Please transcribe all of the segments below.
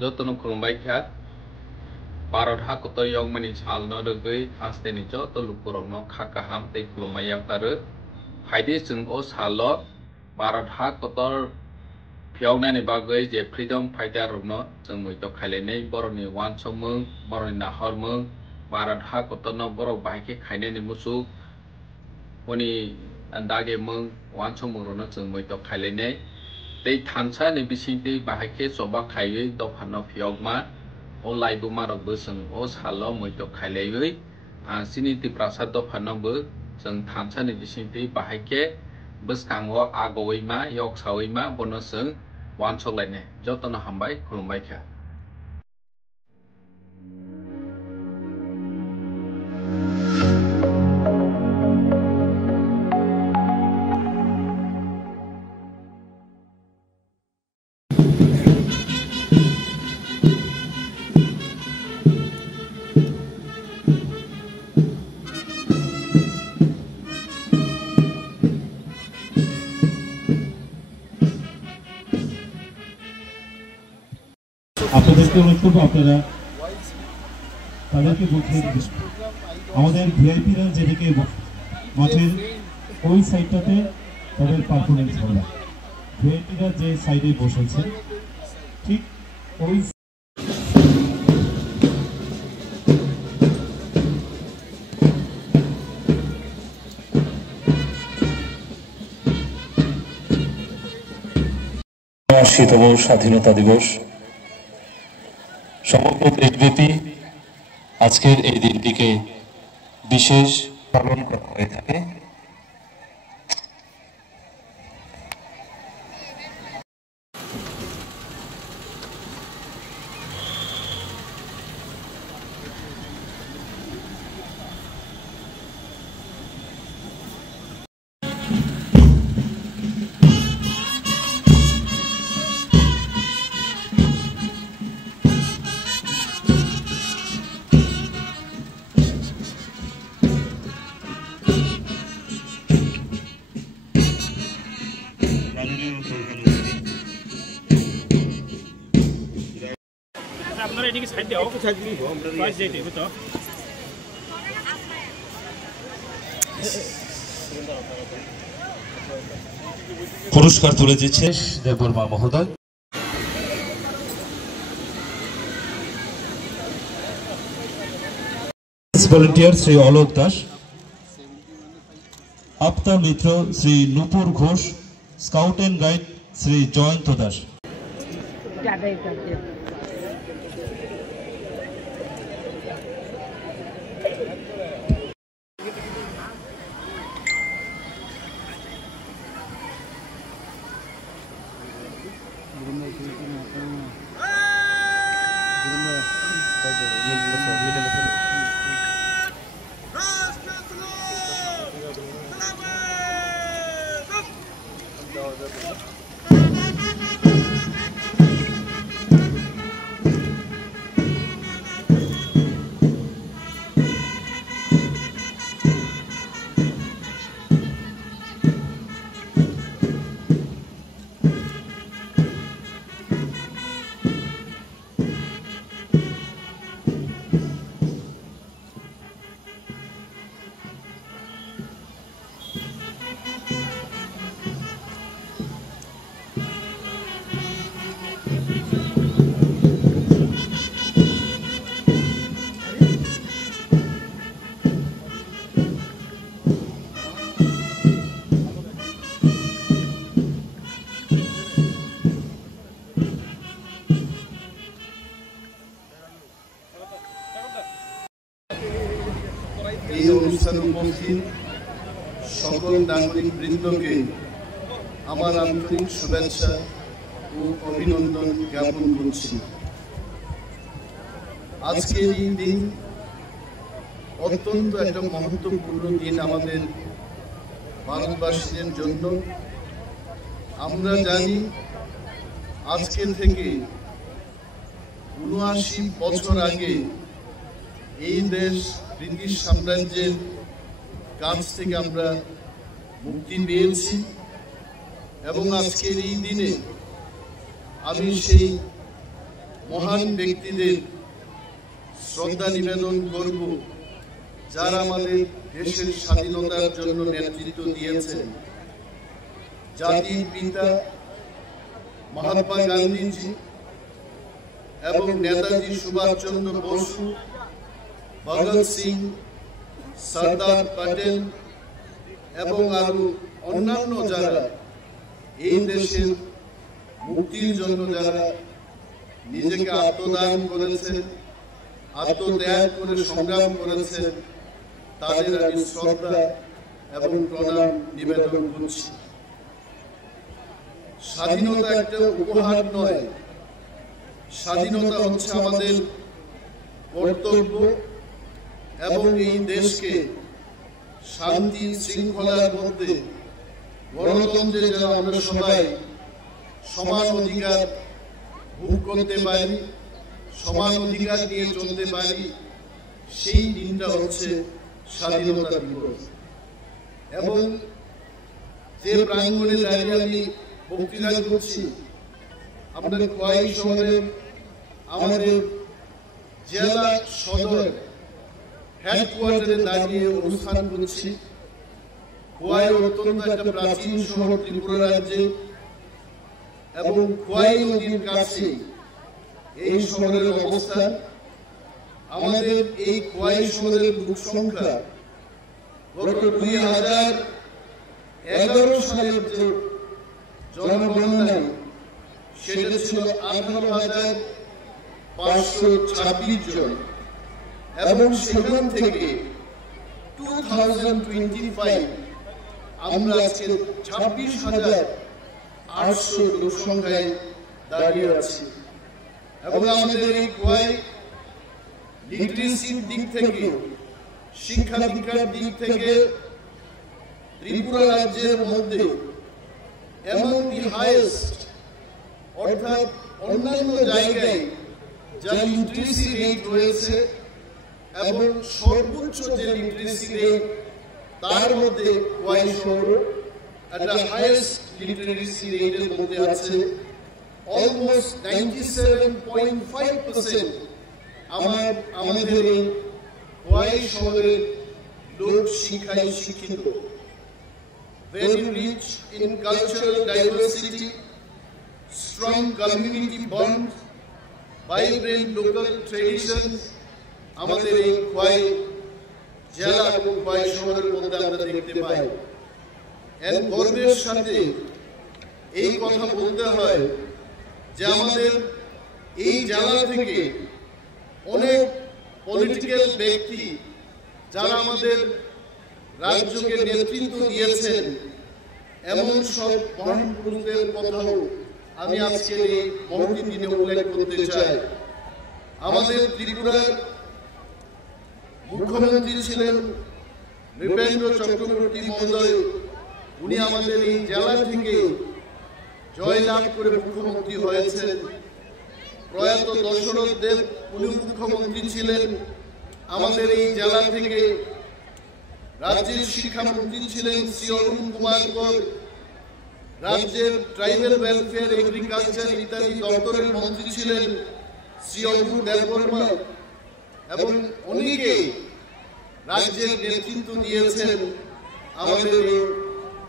Jotono Kurumbaika Barot Hakoto Young Mani Chal no Rugui Hasteni Joto Lukurono Kakaham Te Kurumaya Taru Haidi Sung Os Halo Barot Hakotor Pionani Bagay Je Freedom Fighter Runo Sung Muito Kalene Boroni Wan Somung Borona Hormung Barot Hakoto no Boro Baiki Kaineni Musu Woni Andage Mung Wan Somung Runo Sung Muito Kalene They Tansa ni Bisiti Bahake Soba Kai Dopano Fiogma Olai Bumar of Busan Os Halo Muito Kalei Siniti Prasad Dopanobu Sung Tansa ni Bisiti Bahake Buskangwa Agoima Yok Sawima Bonusung Wan Solene Jotana Hambai Kurumbaika আপনাদেরকে অনুরোধ করবো আপনারা তাদেরকে বলতে আমাদের ভিআইপিরা যেদিকে মাঠের ওই সাইডটাতে তাদের পারফরমেন্স হবে ভিআইপিরা যে সাইডে বসেছে ঠিক ওই শীতম স্বাধীনতা দিবস সমগ্র দেশব্যাপী আজকের এই দিনটিকে বিশেষ পালন করা হয়ে থাকে আপনারা এদিকে সাইড দাও পাঁচ যাইতে বুঝছো পুরস্কার তুলে দিচ্ছে দেববর্মা মহোদয় volunteer Shri Alok Das Aapda Mitra Shri Nupur Ghosh scout and guide Shri Jayanta Das এই অনুষ্ঠানে উপস্থিত সকল নাগরিক বৃন্দকে আমার আন্তরিক শুভেচ্ছা ও অভিনন্দন জ্ঞাপন করছি। আজকের এই দিন অত্যন্ত একটা মহত্বপূর্ণ দিন আমাদের ভারতবাসীদের জন্য। আমরা জানি আজকে থেকে ৭৯ বছর আগে এই দেশ ব্রিটিশ সাম্রাজ্যের কাছ থেকে আমরা মুক্তি পেয়েছি এবং আজকের এই দিনে আমি সেই মহান ব্যক্তিদের শ্রদ্ধা নিবেদন করব, যারা আমাদের দেশের স্বাধীনতার জন্য নেতৃত্ব দিয়েছেন। জাতির পিতা মহাত্মা গান্ধীজি এবং নেতাজি সুভাষচন্দ্র বসু, ভগৎ সিং, সর্দার প্যাটেল এবং আরো অন্যান্য যারা এই দেশের মুক্তির জন্য যারা নিজেকে আত্মদান করেছেন, আত্মত্যাগ করে সংগ্রাম করেছেন, তাদের আমি শ্রদ্ধা এবং প্রণাম নিবেদন করছি। স্বাধীনতা একটা উপহার নয়, স্বাধীনতা হচ্ছে আমাদের কর্তব্য এবং এই দেশকে শান্তি শৃঙ্খলার মধ্যে গণতন্ত্রে যেন আমরা সবাই সমান অধিকার ভোগ করতে পারি, সমান অধিকার নিয়ে চলতে পারি, সেই দিনটা হচ্ছে স্বাধীনতা দিবস। এবং যে প্রাঙ্গণে দাঁড়িয়ে আমি বক্তৃতা করছি, আমাদের খোয়াই শহরে আমাদের জেলা সদর হেডকোয়ার্টারে দাঁড়িয়ে অনুষ্ঠান করছি। খোয়াই অত্যন্ত একটা প্রাচীন শহর ত্রিপুরা রাজ্যে এবং খোয়াই নদীর কাছে এই শহরের অবস্থান। আমাদের এই খোয়াই শহরের লোক সংখ্যা গত 2011 সালের যে জনগণনায় সেটা ছিল 18,526 জন এবং সেখান থেকে 2025 আমরা আজকে 26,800 লোক সংখ্যায় দাঁড়িয়ে আছি। এবং আমাদের এই খোয়াই লিটারেসির দিক থেকে, শিক্ষা দীক্ষার দিক থেকে ত্রিপুরা রাজ্যের মধ্যে এমন দি হাইয়েস্ট, অর্থাৎ অন্যান্য জায়গায় যা লিটারেসি রেট রয়েছে এবং সর্বোচ্চ যে লিটারেসি রেট তার মধ্যে খোয়াই শহর একটা হাইয়েস্ট লিটারেসি রেটের মধ্যে আছে। অলমোস্ট 97.5% আমাদের এই খোয়াই শহরের লোক শিক্ষায় শিক্ষিত। Very rich in cultural diversity, strong community bonds, vibrant local traditions, আমাদের এই খোয়াই জেলা এবং খোয়াই শহরের মধ্যে আমরা দেখতে পাই। এর গর্বের সাথে এই কথা বলতে হয় যে আমাদের এই জেলা থেকে অনেক পলিটিক্যাল ব্যক্তি যারা আমাদের রাজ্যকে নেতৃত্ব দিয়েছেন, এমন সব মহান পুরুষদের কথাও আমি আজকে এই মহতি দিনে উল্লেখ করতে চাই। আমাদের ত্রিপুরার মুখ্যমন্ত্রী ছিলেন নৃপেন্দ্র চক্রবর্তী মহোদয়। উনি আমাদের এই জেলা থেকে জয়লাভ করে মুখ্যমন্ত্রী হয়েছেন। প্রয়াত দশরথ দেব উনি মুখ্যমন্ত্রী ছিলেন আমাদের এই জেলা থেকে। রাজ্যের শিক্ষামন্ত্রী ছিলেন শ্রী অরুণ কুমার কর। রাজ্যের ট্রাইবাল ওয়েলফেয়ার, এগ্রিকালচার ইত্যাদি দপ্তরের মন্ত্রী ছিলেন শ্রী অরুণ দেববর্মা এবং অনেকে রাজ্যের নেতৃত্ব দিয়েছেন আমাদের এই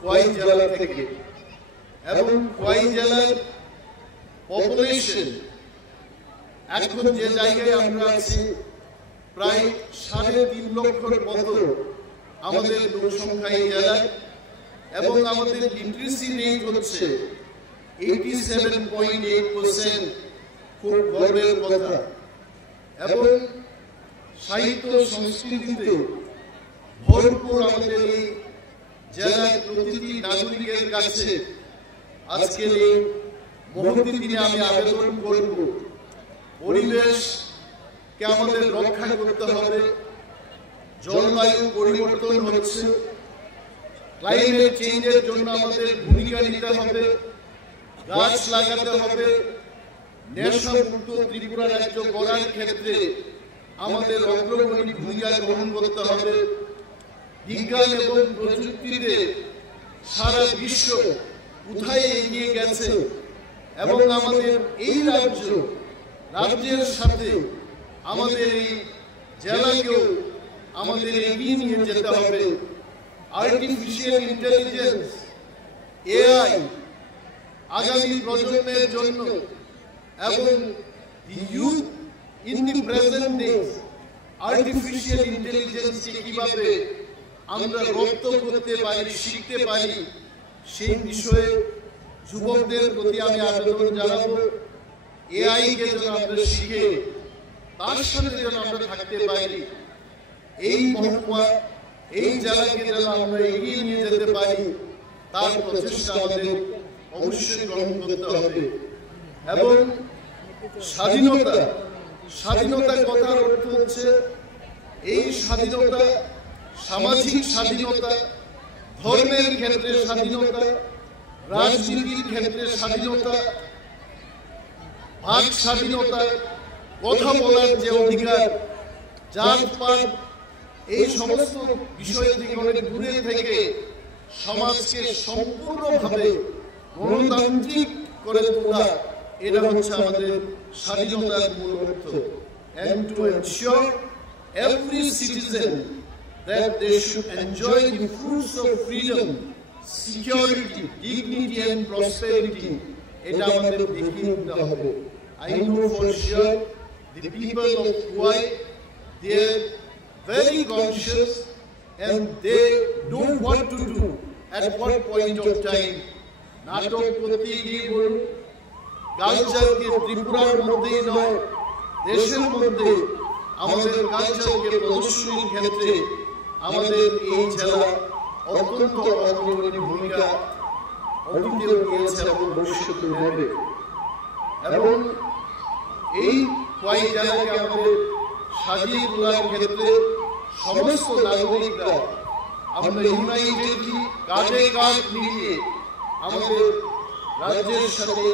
খোয়াই জেলা থেকে। এবং খোয়াই জেলার পপুলেশন এখন যে জায়গায় আমরা আছি, প্রায় 3.5 লক্ষের মতো আমাদের লোক সংখ্যা এই জেলায় এবং আমাদের লিটারেসি রেট হচ্ছে 87.8%, খুব গর্বের কথা। এবং সাহিত্য সংস্কৃতিতে ভরপুর আমাদের এই জেলায় প্রতিটি নাগরিকের কাছে আজকের এই মহতি দিনে আমি আবেদন করব, পরিবেশকে আমাদের রক্ষা করতে হবে। জলবায়ু পরিবর্তন হচ্ছে, ক্লাইমেট চেঞ্জের জন্য আমাদের ভূমিকা নিতে হবে, গাছ লাগাতে হবে। নেশামুক্ত ত্রিপুরা রাজ্য গড়ার ক্ষেত্রে আমাদের অগ্রগণী ভূমিকা গ্রহণ করতে হবে। বিজ্ঞান এবং প্রযুক্তিতে সারা বিশ্ব কোথায় এগিয়ে গেছে এবং আমাদের এই রাজ্য রাজ্যের সাথে আমাদের এই জেলাকেও আমাদের এগিয়ে নিয়ে যেতে হবে। আর্টিফিশিয়াল ইন্টেলিজেন্স, এআই আগামী প্রজন্মের জন্য এবং youth in the present days artificial ইন্টেলিজেন্সকে কিভাবে আমরা রপ্ত করতে পারি, শিখতে পারি, সেই বিষয়ে যুবকদের প্রতি আমি আবেদন জানাবো। এআই কে যেন আমরা শিখে তার সাথে যেন আমরা থাকতে পারি, এই মহকুমা এই জেলাকে যেন আমরা এগিয়ে নিয়ে যেতে পারি, তার প্রচেষ্টা আমাদের অবশ্যই গ্রহণ করতে হবে। এবং স্বাধীনতার কথার অর্থ হচ্ছে এই স্বাধীনতা সামাজিক স্বাধীনতা, ধর্মের ক্ষেত্রে স্বাধীনতা, রাজনীতির ক্ষেত্রে স্বাধীনতা, বাক স্বাধীনতা, কথা বলার যে অধিকার, জাতপাত, এই সমস্ত বিষয় থেকে অনেক দূরে থেকে সমাজকে সম্পূর্ণভাবে গণতান্ত্রিক করে তোলা, এটা হচ্ছে আমাদের স্বাধীনতার মূল অর্থ। And to ensure every citizen that they should enjoy the fruits of freedom, security, dignity and prosperity, এটা আমাদের দেখিয়ে দিতে হবে। I know for sure the people of Kuwai, they are very conscious and they know what to do at what point of time. নাটক করতে গিয়ে বলুন, কালচারকে ত্রিপুরার মধ্যেই নয় দেশের মধ্যে আমাদের কালচারকে প্রদর্শনীর ক্ষেত্রে আমাদের এই জেলা অত্যন্ত অগ্রণী ভূমিকা অতীতেও নিয়েছে এবং ভবিষ্যতে নেবে। এবং এই কুয়াই জেলাকে আমাদের সাজিয়ে তোলার ক্ষেত্রে সমস্ত নাগরিকরা আমরা ইউনাইটেডলি কাঁধে কাঁধ মিলিয়ে আমাদের রাজ্যের সাথে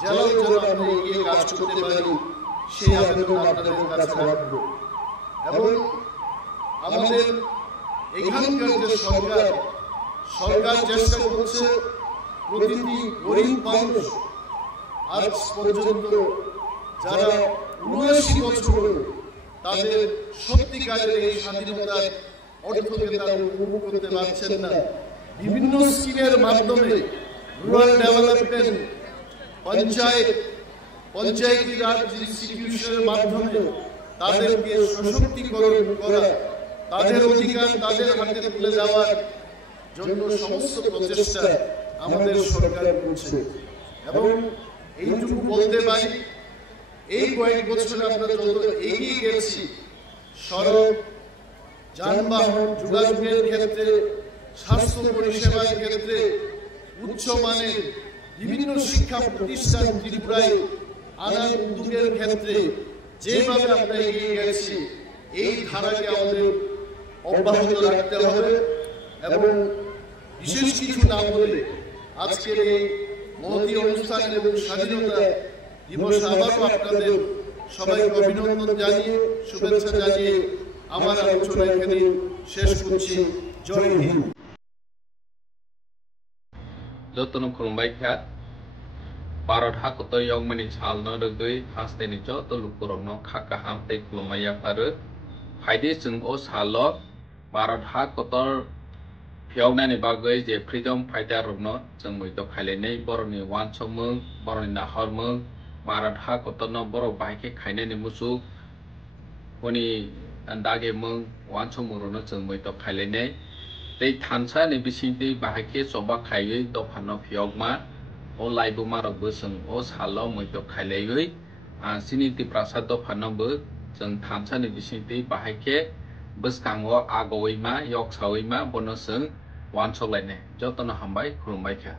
জেলাও যেন আমরা এগিয়ে কাজ করতে পারি, সেই আবেদন আপনাদের কাছে রাখবো। এবং আমাদের এখানকার যে সরকার চেষ্টা করছে প্রতিটি গরিব মানুষ আজ পর্যন্ত যারা ৭৯ বছর তাদের সত্যিকারের এই স্বাধীনতার অর্থকে তারা উপভোগ করতে পারছেন না। বিভিন্ন স্কিমের মাধ্যমে রুরাল ডেভেলপমেন্ট, পঞ্চায়েতি রাজ ইনস্টিটিউশনের মাধ্যমে তাদেরকে সশক্তিকরণ করা, তাদের অধিকার তাদের হাতে তুলে দেওয়ার জন্য সমস্ত প্রচেষ্টা আমাদের সরকার করছে। এবং এইটুকু বলতে পারি, এই কয়েক বছরে আমরা যত এগিয়ে গেছি সড়ক, যানবাহন, যোগাযোগের ক্ষেত্রে, স্বাস্থ্য পরিষেবার ক্ষেত্রে, উচ্চমানের বিভিন্ন শিক্ষা প্রতিষ্ঠান ত্রিপুরায় আনার উদ্যোগের ক্ষেত্রে যেভাবে আমরা এগিয়ে গেছি, এই ধারাকে আমাদের অব্যাহত রাখতে হবে। এবং বিশেষ কিছু না বলে আজকের এই মহতী অনুষ্ঠান এবং স্বাধীনতা দিবস আবারও আপনাদের সবাইকে অভিনন্দন জানিয়ে, শুভেচ্ছা জানিয়ে আমার আলোচনা এখানে শেষ করছি। জয় হিন্দ। যতন খুলুমবাইখা भारत हाकत यंगमनि सालनो रगै हास्तेनि च तलुपुरनो खाकाहाम तै खुलुमया आरो फायदे जों ओ सालो भारत हाकतर फियावनानि बागै जे फ्रीडम फाइटार रनो जों मैतो खायलायनाय बरनि वानसमों बरनि नाहरमों भारत हाकतनो बर बाइके खायनायनि मुसु हनि दागेमों वानसमों रनो जों मैतो खायलायनाय तै थानसानि बिसिंतै बाइके सबा खायै दफानो फियावमा ओ लाइबो मारक बोसों ओ सालो मैतो खायलायै सिनिति प्रासाद दफानोबो जों थानसानि बिसिंतै बाहायके बोसकांगो आगवैमा यक्सावैमा बनोसों वानसलायनाय जतन हामबाय खुलुमबायखा।